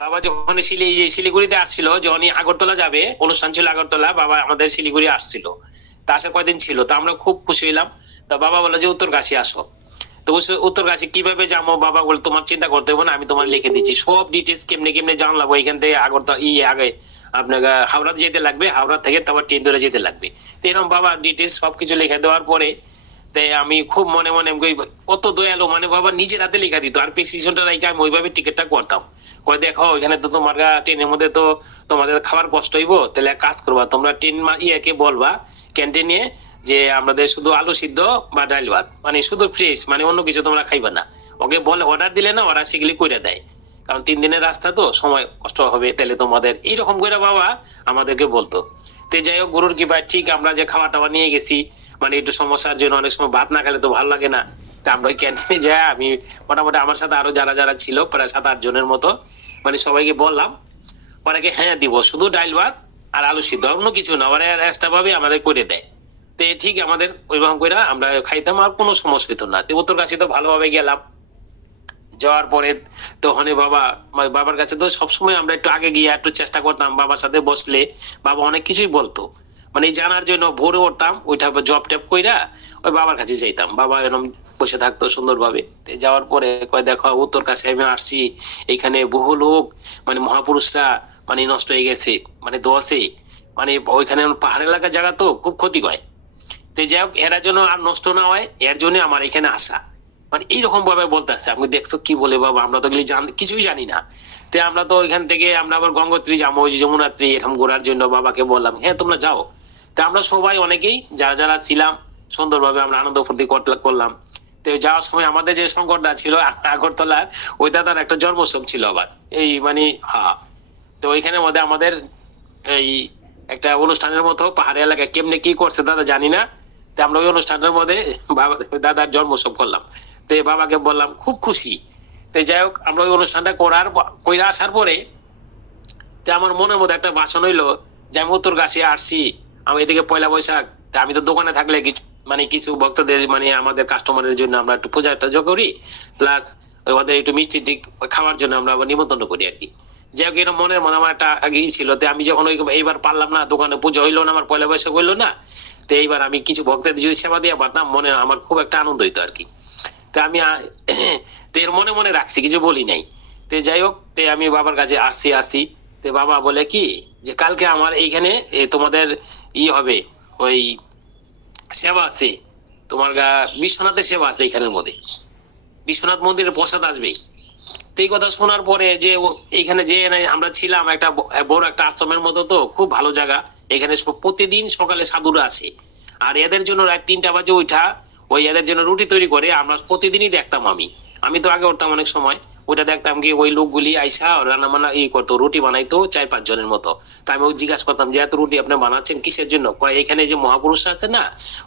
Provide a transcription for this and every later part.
বাবা যখন শিলিগুড়িতে আসছিল, যখনই আগরতলা যাবে, অনুষ্ঠান ছিল আগরতলা, বাবা আমাদের শিলিগুড়ি আসছিল। তা আসার কয়দিন ছিল, তা আমরা খুব খুশি হইলাম। তা বাবা বললো যে উত্তরকাশী আসো। তো উত্তরকাশী কিভাবে যাবো, বাবা বলে তোমার চিন্তা করতে হবে না, আমি তোমার লিখে দিচ্ছি সব ডিটেলস, কেমনে কেমনে জানলাম। এখান থেকে আগরতলা আগে আপনাকে হাওড়া যেতে লাগবে, হাওড়া থেকে তারপর ট্রেন ধরে যেতে লাগবে। তো এরকম বাবা ডিটেলস সবকিছু লিখে দেওয়ার পরে তাই আমি খুব মনে মনে কত দয়ালু, মানে বাবা নিজের হাতে লেখা দিত, আর প্রেসক্রিপশনটা রেখে আমি ওইভাবে টিকিটটা করতাম। কয় দেখো এখানে তো তোমার ট্রেনের মধ্যে তো তোমাদের খাবার কষ্ট হইব, তাহলে এক কাজ করবা, তোমরা ট্রেন ইয়েকে বলবা ক্যান্টিনে যে আমাদের শুধু আলু সিদ্ধ বা ডাল ভাত, মানে শুধু ফ্রেশ, মানে অন্য কিছু তোমরা খাইবা না। ওকে বলে অর্ডার দিলে না, ওরা সেগুলি করে দেয়, কারণ 3 দিনের রাস্তা তো সময় কষ্ট হবে, তাহলে তোমাদের এইরকম করে বাবা আমাদেরকে বলতো। তো যাই হোক, গরুর কি ভাই, ঠিক আমরা যে খাবার টাবার নিয়ে গেছি, মানে একটু সমস্যার জন্য অনেক সময় ভাত না খেলে তো ভালো লাগে না। তা আমরা ওই ক্যান্টিনে যাই, আমি মোটামুটি আমার সাথে আরো যারা যারা ছিল প্রায় 7-8 জনের মতো, মানে সবাইকে বললাম, ওরাকে হ্যাঁ দিব, শুধু ডাল ভাত আর আলু সিদ্ধ, অন্য কিছু না, ওরা এক্সট্রা ভাবে আমাদের করে দেয়। তো ঠিক আমাদের ওইরকম করে আমরা খাইতাম, আর কোনো সমস্যা হইতো না। তো উত্তরকাশী তো ভালোভাবে গেলাম। যাওয়ার পরে তো ওখানে বাবার কাছে তো সবসময় আমরা একটু আগে গিয়ে একটু চেষ্টা করতাম, বাবার সাথে বসলে বাবা অনেক কিছুই বলতো, মানে জানার জন্য ভোরে উঠতাম, ওইটা জব টপ কইরা ওই বাবার কাছে যাইতাম। বাবা এরকম বসে থাকতো সুন্দরভাবে। যাওয়ার পরে কয় দেখো উত্তরকাশী আমি আসছি, এখানে বহু লোক, মানে মহাপুরুষরা মানে নষ্ট হয়ে গেছে, মানে দোয়াশে, মানে ওইখানে পাহাড় এলাকার জায়গা তো খুব ক্ষতি হয়। তো যাই হোক, এরা যেন আর নষ্ট না হয়, এর জন্য আমার এখানে আসা, মানে এইরকম ভাবে বলতে আসছে। আমি দেখছো কি বলে বাবা, আমরা তো কিছুই জানি না। তো আমরা তো ওইখান থেকে আমরা আবার গঙ্গোত্রী যাবো, ওই যমুনাত্রী এরকম ঘোরার জন্য বাবাকে বললাম হ্যাঁ তোমরা যাও। তো আমরা সবাই অনেকেই যারা যারা ছিলাম সুন্দরভাবে আমরা আনন্দ ফুর্তি করলাম। তো যাওয়ার সময় আমাদের যে শঙ্করদা ছিল আগরতলার, ওই দাদার একটা জন্মোৎসব ছিল আবার, এই মানে হ্যাঁ। তো ওইখানের মধ্যে আমাদের এই একটা অনুষ্ঠানের মতো পাহাড়ি এলাকায় কেমনে কি করছে দাদা জানি না। তো আমরা ওই অনুষ্ঠানের মধ্যে বাবা দাদার জন্মোৎসব করলাম। তো বাবাকে বললাম, খুব খুশি। তো যাই হোক, আমরা ওই অনুষ্ঠানটা কইরা আসার পরে তো আমার মনের মধ্যে একটা বাসন হইলো যে আমি উত্তরকাশী আসছি, আমি এদিকে পয়লা বৈশাখ, আমি তো দোকানে থাকলে মানে কিছু ভক্তদের মানে আমাদের কাস্টমারের জন্য আমরা একটু পূজা টুজা করি, প্লাস ওদের একটু মিষ্টি খাওয়ার জন্য আমরা আবার নিমন্ত্রণ করি আর কি। যাই হোক, এরকম মনের মনে আমার একটা আগেই ছিল। তো আমি যখন এইবার পারলাম না, দোকানে পুজো হইলো না, আমার পয়লা বৈশাখ হইলো না, তো এইবার আমি কিছু ভক্তদের যদি সেবা দিয়ে পারতাম, মনে আমার খুব একটা আনন্দ হইতো আর কি। তো আমি তো এর মনে মনে রাখছি, কিছু বলি নাই। তো যাই হোক, তো আমি বাবার কাছে আসি। তো বাবা বলে কি যে কালকে আমার এইখানে তোমাদের হবে, ওই সেবা আছে, তোমার বিশ্বনাথের সেবা আছে এখানের মধ্যে, বিশ্বনাথ মন্দিরের প্রসাদ আসবে। তো এই কথা শোনার পরে যে এইখানে যে আমরা ছিলাম একটা বড় একটা আশ্রমের মতো, তো খুব ভালো জায়গা। এখানে প্রতিদিন সকালে সাধুরা আসে, আর এদের জন্য রাত 3টা বাজে ওইটা ওই এদের জন্য রুটি তৈরি করে, আমরা প্রতিদিনই দেখতাম। আমি তো আগে উঠতাম অনেক সময়, ওইটা দেখতাম কি ওই লোকগুলি আইসা রান্না বান্না করতো, রুটি বানাইতো 4-5 জনের মতো। তা আমি জিজ্ঞাসা করতাম যে এত রুটি আপনি বানাচ্ছেন কিসের জন্য? কয় এখানে যে মহাপুরুষরা আছে না,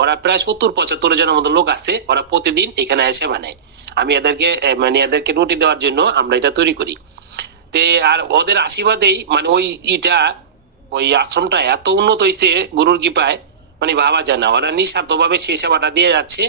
ওরা প্রায় 70-75 জনের মতো লোক আছে, ওরা প্রতিদিন এখানে এসে বানায়। আমি এদেরকে মানে এদেরকে রুটি দেওয়ার জন্য আমরা এটা তৈরি করি। তে আর ওদের আশীর্বাদেই মানে ওই আশ্রমটা এত উন্নত হয়েছে গুরুর কৃপায়, মানে ভাবা যায় না। ওরা নিঃস্বার্থ ভাবে সেই সেবাটা দিয়ে যাচ্ছে,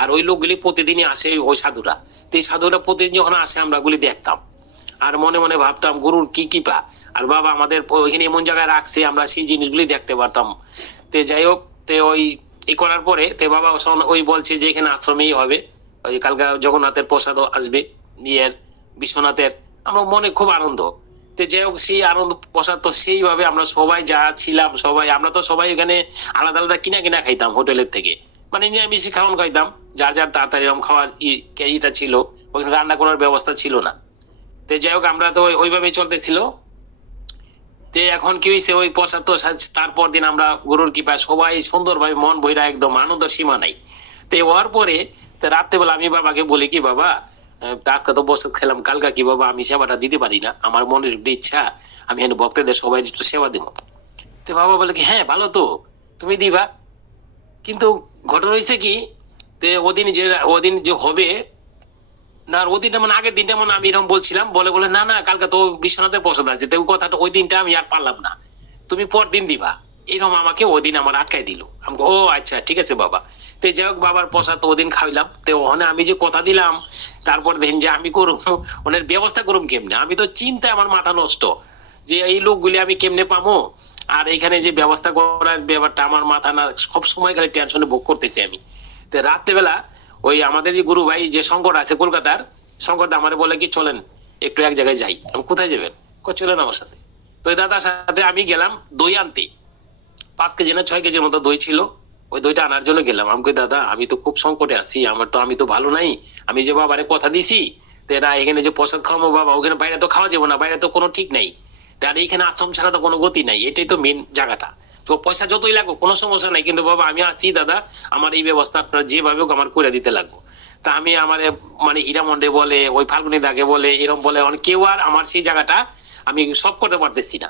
আর ওই লোকগুলি প্রতিদিনই আসে, ওই সাধুরা। তো এই সাধুরা প্রতিদিন যখন আসে আমরা গুলি দেখতাম, আর মনে মনে ভাবতাম গুরুর কি কৃপা, আর বাবা আমাদের ওইখানে এমন জায়গায় রাখছে আমরা সেই জিনিসগুলি দেখতে পারতাম। তো যাই হোক, তো ওই করার পরে তো বাবা ওই বলছে যে এখানে আশ্রমেই হবে, ওই কালকা জগন্নাথের প্রসাদও আসবে, নিয়ের বিশ্বনাথের। আমার মনে খুব আনন্দ। তো যাই হোক, সেই আনন্দ প্রসাদ তো সেইভাবে আমরা সবাই যা ছিলাম সবাই, আমরা তো সবাই ওখানে আলাদা আলাদা কিনা খাইতাম হোটেলের থেকে, মানে নিরামিষি খাওয়ান খাইতাম, যার যার তাড়াতাড়ি এরকম খাওয়ার ইটা ছিল, ওখানে রান্না করার ব্যবস্থা ছিল না। তো যাই হোক, আমরা তো ওইভাবেই চলতেছিল। তো এখন কি হয়েছে, ওই প্রসাদ তো তারপর দিন আমরা গুরুর কৃপায় সবাই সুন্দরভাবে মন বইরা একদম আনন্দ সীমা নাই। তো হওয়ার পরে রাত্রেবেলা আমি বাবাকে বলি কি বাবা, আজকে তো প্রসাদ খেলাম, কালকা কি বাবা আমি সেবাটা দিতে পারি না, আমার মনের একটু ইচ্ছা, আমি এখানে ভক্তদের সবাই একটু সেবা দিব। তো বাবা বলে কি হ্যাঁ ভালো তো, তুমি দিবা। কিন্তু ঘটনা হয়েছে কি, ওদিন যে হবে না, ওই দিনটা মানে আগের দিনটা মানে আমি এরকম বলছিলাম, বলে বলে না না কালকে তো বিশ্বনাথের প্রসাদ আছে, তো কথাটা ওই দিনটা আমি আর পারলাম না, তুমি পর দিন দিবা, এরকম আমাকে ওই দিন আমার আটকাই দিল। আমি ও আচ্ছা ঠিক আছে বাবা। তো যাই হোক বাবার প্রসাদ ওদিন খাইলাম। তো ওখানে আমি যে কথা দিলাম তারপর দিন যে আমি করুম ওনার ব্যবস্থা করুম কেমনে, আমি তো চিন্তায় আমার মাথা নষ্ট যে এই লোকগুলি আমি কেমনে পাবো। আর এখানে যে ব্যবস্থা করার ব্যাপারটা আমার মাথা না সব সময় খালি টেনশনে ভোগ করতেছি আমি। তো রাত্রেবেলা ওই আমাদের যে গুরু ভাই যে শঙ্কর আছে কলকাতার, শঙ্কর দা আমারে বলে কি চলেন একটু এক জায়গায় যাই। আমি কোথায় যাবেন? চলেন আমার সাথে। তো ওই দাদার সাথে আমি গেলাম দই আনতে। 5 কেজি না 6 কেজির মতো দই ছিল, ওই দইটা আনার জন্য গেলাম। আমি কই দাদা আমি তো খুব সংকটে আছি, আমি তো ভালো নাই, আমি যে বাবারে কথা দিছি এরা এখানে যে প্রসাদ খাওয়াবো বাবা, ওখানে বাইরে তো খাওয়া যাবো না, বাইরে তো কোনো ঠিক নাই, আর এইখানে আশ্রম ছাড়া তো কোনো গতি নাই, এটাই তো মেন জায়গাটা। তো পয়সা যতই লাগবে কোনো সমস্যা নাই, কিন্তু বাবা আমি আসছি দাদা, আমার এই ব্যবস্থা আপনার যেভাবে হোক আমার করে দিতে লাগবো। তা আমি আমার মানে হীরামন্ডে বলে ওই ফাল্গুনি দাকে বলে এরকম বলে কেউ আর আমার সেই জায়গাটা আমি সব করতে পারতেছি না।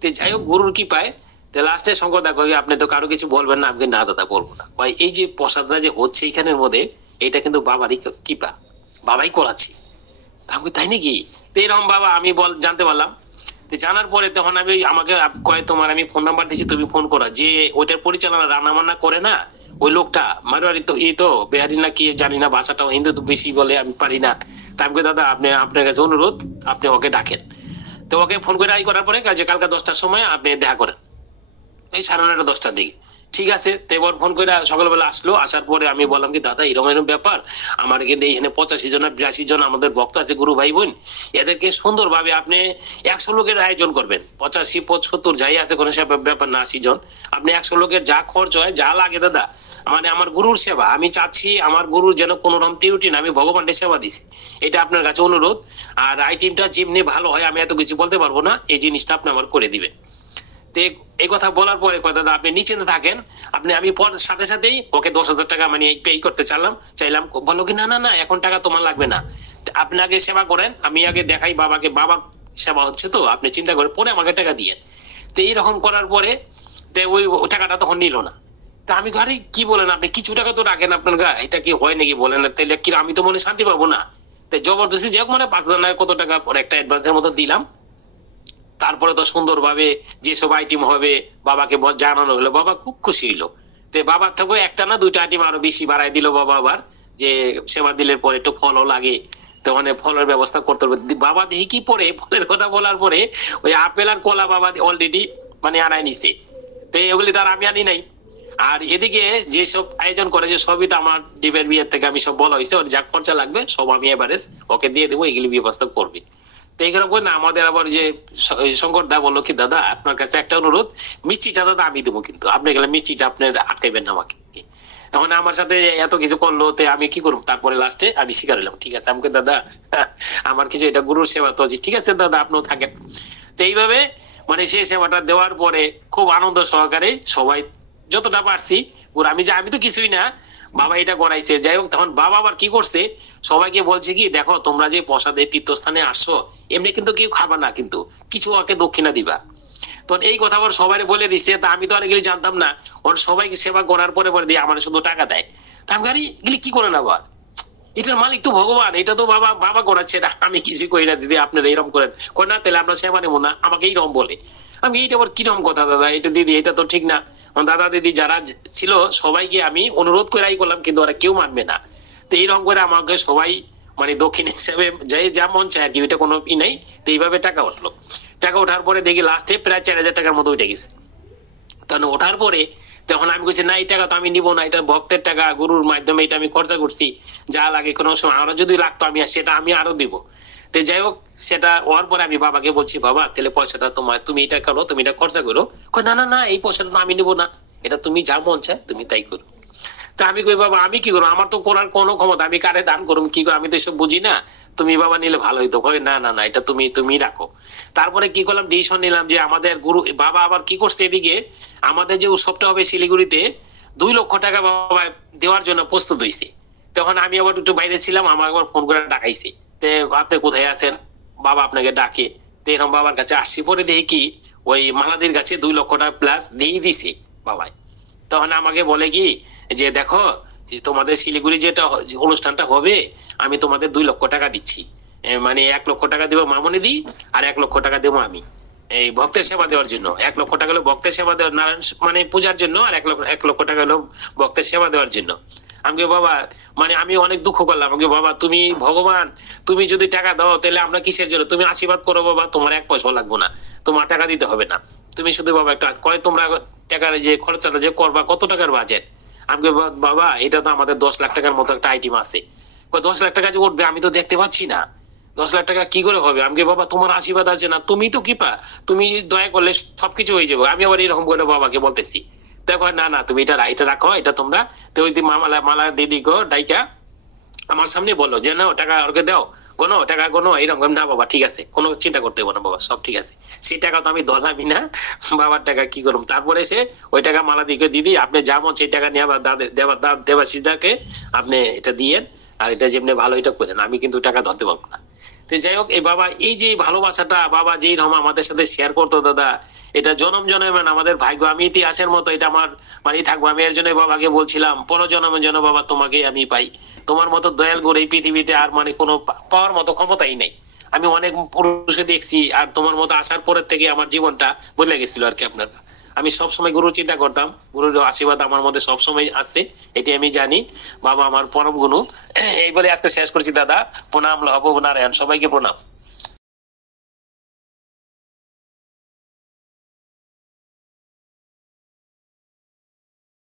তো যাই হোক গুরুর কি পায়, তো লাস্টে শঙ্কর দা কই আপনি তো কারো কিছু বলবেন না? আমি না দাদা বলবো না। কয় এই যে প্রসাদটা যে হচ্ছে এখানের মধ্যে এটা কিন্তু বাবারই কৃপা, বাবাই করাচ্ছি। আমি তাই নাকি? তো এরকম বাবা আমি জানতে পারলাম। জানার পরে তখন আমি আমাকে কয় তোমার আমি ফোন নাম্বার দিচ্ছি তুমি ফোন করা, যে ওইটার পরিচালনা রান্না বান্না করে না ওই লোকটা মারোয়ারি, তো এই তো বেহারি না কি জানি না, ভাষাটাও হিন্দু তো বেশি বলে আমি পারি না। তা আমি দাদা আপনি আপনার কাছে অনুরোধ আপনি ওকে ডাকেন। তো ওকে ফোন করে আই করার পরে কাজে কালকে 10টার সময় আপনি দেখা করেন, এই 9:30 10টার দিকে। ঠিক আছে। তো এবার ফোন করে সকালবেলা আসলো, আসার পরে আমি বললাম কি দাদা এরকম এরকম ব্যাপার, আমার কিন্তু এখানে 85 জন 82 জন আমাদের ভক্ত আছে গুরু ভাই বোন, এদেরকে সুন্দর ভাবে আপনি 100 লোকের আয়োজন করবেন, 85 75 যাই আছে কোনো ব্যাপার না, 80 জন আপনি 100 লোকের যা খরচ হয় যা লাগে দাদা, মানে আমার গুরুর সেবা, আমি চাচ্ছি আমার গুরুর যেন কোন রকম ত্রুটি না, আমি ভগবানের সেবা দিচ্ছি, এটা আপনার কাছে অনুরোধ। আর আই টিমটা যেমনি ভালো হয় আমি এত কিছু বলতে পারবো না, এই জিনিসটা আপনি আমার করে দিবেন। এই কথা বলার পরে কথা আপনি নিচে থাকেন, আপনি আমি সাথে সাথেই ওকে 10,000 টাকা মানে পে করতে চাইলাম। বললো কি না না না এখন টাকা তোমার লাগবে না, আপনি আগে সেবা করেন, আমি আগে দেখাই বাবাকে, বাবার সেবা হচ্ছে তো আপনি চিন্তা করে পরে আমাকে টাকা দিয়ে। তো এইরকম করার পরে ওই টাকাটা তখন নিল না। তা আমি ঘরে কি বলেন আপনি কিছু টাকা তো রাখেন আপনার গা, এটা কি হয় নাকি বলেন? তাহলে কি আমি তো মনে শান্তি পাবো না। তাই জবরদস্তি যাই হোক মানে 5,000 কত টাকা পরে একটা অ্যাডভান্সের মতো দিলাম। তারপরে তো সুন্দর ভাবে যেসব আইটেম হবে বাবাকে জানানো হলো, বাবা খুব খুশি হইলো। তো বাবার থেকে একটা না 2টা আইটেম আরো বেশি বাড়াই দিল বাবা, আবার যে সেবা দিলে পরে একটু ফলও লাগে, তো মানে ফলের ব্যবস্থা করতে হবে। বাবা দেখি কি পরে ফলের কথা বলার পরে ওই আপেল আর কলা বাবা অলরেডি মানে আনাই নিছে, তো এগুলি তার আমি আনি নাই। আর এদিকে যেসব আয়োজন করে যে সবই তো আমার ডিপের বিয়ের থেকে আমি সব বলা হয়েছে, ওর যা খরচা লাগবে সব আমি এভারেজ ওকে দিয়ে দেবো, এগুলি ব্যবস্থা করবে। তো এইখানে না আমাদের আবার যে শঙ্কর দা বললো কি দাদা আপনার কাছে একটা অনুরোধ, মিষ্টিটা দাদা আমি দেবো, কিন্তু আপনি গেলে মিষ্টিটা আপনি আটকাইবেন না আমাকে। তখন আমার সাথে এত কিছু করলো, তো আমি কি করবো? তারপরে লাস্টে আমি স্বীকার হলাম ঠিক আছে আমাকে দাদা আমার কিছু এটা গুরুর সেবা তো ঠিক আছে দাদা আপনিও থাকেন। তো এইভাবে মানে সেই সেবাটা দেওয়ার পরে খুব আনন্দ সহকারে সবাই যতটা পারছি, আমি তো কিছুই না, বাবা এটা করাইছে। যাই হোক তখন বাবা আবার কি করছে, সবাইকে বলছে কি দেখো তোমরা যে প্রসাদে তীর্থস্থানে আসছো এমনি কিন্তু কেউ খাবা না, কিন্তু কিছু ওকে দক্ষিণা দিবা। তখন এই কথা আবার সবাই বলে দিচ্ছে, তা আমি তো অনেকগুলি জানতাম না, ওর সবাইকে সেবা করার পরে পরে দিয়ে আমার শুধু টাকা দেয়। তা আমি গেলি কি করেন আবার, এটার মালিক তো ভগবান, এটা তো বাবা বাবা করাচ্ছে, এটা আমি কিছু করি না দিদি আপনারা এরকম করেন না, তাহলে আমরা সেবা নেবো না, আমাকে এইরকম বলে। আমি এইটা আবার কিরকম কথা দাদা, এটা দিদি এটা তো ঠিক না। দাদা দিদি যারা ছিল সবাইকে আমি অনুরোধ করাই করলাম, কিন্তু ওরা কেউ মানবে না। তো এইরকম করে আমাকে সবাই মানে দক্ষিণ হিসাবে যাই যা মন চায় আর কি, ওইটা কোনো ই নাই। তো এইভাবে টাকা উঠলো, টাকা ওঠার পরে দেখি লাস্টে প্রায় 4,000 টাকার মতো উঠে গেছে। তখন ওঠার পরে তখন আমি বলছি না এই টাকা তো আমি নিবো না, এটা ভক্তের টাকা, গুরুর মাধ্যমে এটা আমি খরচা করছি, যা লাগে কোনো সময় আরো যদি লাগতো আমি সেটা আমি আরো দিব। তো যাই হোক সেটা হওয়ার পরে আমি বাবাকে বলছি বাবা তাহলে পয়সাটা তোমার, তুমি এটা করো, তুমি এটা খরচা করো। না না না এই পয়সাটা তো আমি নিবো না, এটা তুমি যা মন চায় তুমি তাই করো। তা আমি কই বাবা আমি কি করবো, আমার তো করার কোনো ক্ষমতা, আমি কারে দান করুম কি করো, আমি তো এসব বুঝি না, তুমি বাবা নিলে ভালো হইতো। কই না না না এটা তুমি রাখো। তারপরে কি করলাম, ডিসিশন নিলাম যে আমাদের গুরু বাবা আবার কি করছে, এদিকে আমাদের যে উৎসবটা হবে শিলিগুড়িতে 2 লক্ষ টাকা বাবা দেওয়ার জন্য প্রস্তুত হয়েছে। তখন আমি আবার একটু বাইরে ছিলাম, আমার আবার ফোন করে ডাকাইছে, তে আপনি কোথায় আছেন, বাবা আপনাকে ডাকে। তো এরকম বাবার কাছে আসছি, পরে দেখি কি ওই মালাদির কাছে 2 লক্ষ টাকা প্লাস দিয়ে দিছে বাবাই। তখন আমাকে বলে কি যে দেখো তোমাদের শিলিগুড়ি যেটা অনুষ্ঠানটা হবে আমি তোমাদের 2 লক্ষ টাকা দিচ্ছি, মানে 1 লক্ষ টাকা দেবো মামনি দি আর 1 লক্ষ টাকা দেবো আমি। এই ভক্তের সেবা দেওয়ার জন্য। 1,00,000 টাকা হলো ভক্তের সেবা দেওয়ার, নারায়ণ মানে পূজার জন্য, আর 1,00,000 টাকা হলো ভক্তের সেবা দেওয়ার জন্য। আমি বাবা মানে আমি অনেক দুঃখ করলাম, আমি বাবা তুমি ভগবান, তুমি যদি টাকা দাও তাহলে আমরা কিসের জন্য, তুমি আশীর্বাদ করো বাবা, তোমার 1 পয়সা লাগবো না, তোমার টাকা দিতে হবে না, তুমি শুধু বাবা একটা কয় তোমরা টাকার যে খরচাটা যে করবা কত টাকার বাজেট। আমি বাবা এটা তো আমাদের 10 লাখ টাকার মতো একটা আইটেম আছে, 10 লাখ টাকা যে উঠবে আমি তো দেখতে পাচ্ছি না, 10 লাখ টাকা কি করে হবে। আমি বাবা তোমার আশীর্বাদ আছে না, তুমি তো কৃপা, তুমি দয়া করলে সবকিছু হয়ে যাবে। আমি আবার এরকম করে বাবাকে বলতেছি, দেখো না না তুমি এটা রাখো, এটা তোমরা তো ওই মালা মালা দিদি গো ডাইকা আমার সামনে বলো যে না টাকা ওকে দাও, কোনো টাকা কোনো এরকম না বাবা ঠিক আছে, কোনো চিন্তা করতে হবে না বাবা, সব ঠিক আছে। সেই টাকা তো আমি ধরাবি না, বাবার টাকা কি করবো। তারপরে সে ওই টাকা মালা দিকে দিদি আপনি যা মন সেই টাকা নিয়ে আবার দেবাশিদাকে আপনি এটা দিয়েন, আর এটা যেমনি ভালো এটা করেন, আমি কিন্তু টাকা ধরতে পারবো না। তো যাই হোক এই বাবা এই যে ভালোবাসাটা বাবা যেই রকম আমাদের সাথে শেয়ার করতো দাদা, এটা জনম জনমের আমাদের ভাগ্য। আমি ইতিহাসের মতো এটা আমার মানে থাকবো। আমি এর জন্য বাবাকে বলছিলাম পরজন্মের জন্য বাবা তোমাকে আমি পাই, তোমার মতো দয়াল গুণ এই পৃথিবীতে আর মানে কোনো পাওয়ার মতো ক্ষমতাই নেই। আমি অনেক পুরুষকে দেখছি, আর তোমার মতো আসার পরের থেকে আমার জীবনটা বদলে গেছিল আর কি। আপনার আমি সবসময় গুরু চিন্তা করতাম, গুরুর আশীর্বাদ আমার মধ্যে সবসময় আছে, এটি আমি জানি। বাবা আমার পরম গুরু। এই বলে আজকে শেষ করছি দাদা, প্রণাম লহব নারায়ণ, সবাইকে প্রণাম।